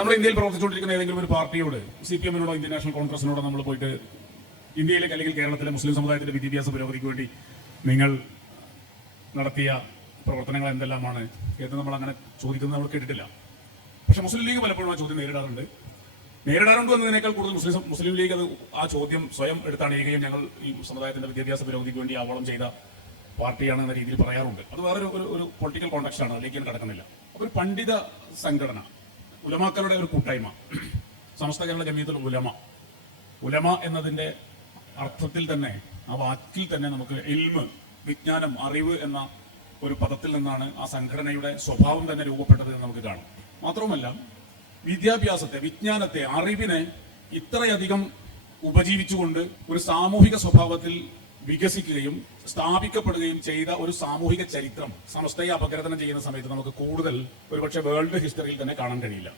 നമ്മുടെ ഇന്ത്യയിൽ പ്രവർത്തിച്ചുകൊണ്ടിരിക്കുന്ന ഏതെങ്കിലും ഒരു പാർട്ടിയോട് സി പി എമ്മിനോടോ ഇന്ത്യൻ നാഷണൽ കോൺഗ്രസിനോടോ നമ്മൾ പോയിട്ട് ഇന്ത്യയിലെ അല്ലെങ്കിൽ കേരളത്തിലെ മുസ്ലിം സമുദായത്തിന്റെ വിദ്യാഭ്യാസ പുരോഗതിക്ക് വേണ്ടി നിങ്ങൾ നടത്തിയ പ്രവർത്തനങ്ങൾ എന്തെല്ലാമാണ് എന്ന് നമ്മൾ അങ്ങനെ ചോദിക്കുന്നത് നമ്മൾ കേട്ടിട്ടില്ല. പക്ഷെ മുസ്ലിം ലീഗ് പലപ്പോഴും ആ ചോദ്യം നേരിടാറുണ്ട്. നേരിടാറുണ്ട് എന്നതിനേക്കാൾ കൂടുതൽ മുസ്ലിം മുസ്ലിം ലീഗ് അത് ആ ചോദ്യം സ്വയം എടുത്തണിയുകയും ഞങ്ങൾ ഈ സമുദായത്തിന്റെ വിദ്യാഭ്യാസ പുരോഗതിക്ക് വേണ്ടി ആവോളം ചെയ്ത പാർട്ടിയാണ് എന്ന രീതിയിൽ പറയാറുണ്ട്. അത് വേറൊരു ഒരു പൊളിറ്റിക്കൽ കോണ്ടക്സ്റ്റ് ആണ്. അതിലേക്ക് കിടക്കുന്നില്ല. ഒരു പണ്ഡിത സംഘടന. ഉലമാക്കളുടെ ഒരു കൂട്ടായ്മ. സമസ്ത കേരള ജമീയത്തുൽ ഉലമ. ഉലമ എന്നതിന്റെ അർത്ഥത്തിൽ തന്നെ ആ വാക്കിൽ തന്നെ നമുക്ക് എൽമ് വിജ്ഞാനം അറിവ് എന്ന ഒരു പദത്തിൽ നിന്നാണ് ആ സംഘടനയുടെ സ്വഭാവം തന്നെ രൂപപ്പെട്ടത് എന്ന് നമുക്ക് കാണാം. മാത്രവുമല്ല വിദ്യാഭ്യാസത്തെ വിജ്ഞാനത്തെ അറിവിനെ ഇത്രയധികം ഉപജീവിച്ചുകൊണ്ട് ഒരു സാമൂഹിക സ്വഭാവത്തിൽ വികസിക്കുകയും സ്ഥാപിക്കപ്പെടുകയും ചെയ്ത ഒരു സാമൂഹിക ചരിത്രം സമസ്തയെ അപകീർത്തനം ചെയ്യുന്ന സമയത്ത് നമുക്ക് കൂടുതൽ ഒരുപക്ഷെ വേൾഡ് ഹിസ്റ്ററിയിൽ തന്നെ കാണാൻ കഴിയില്ല.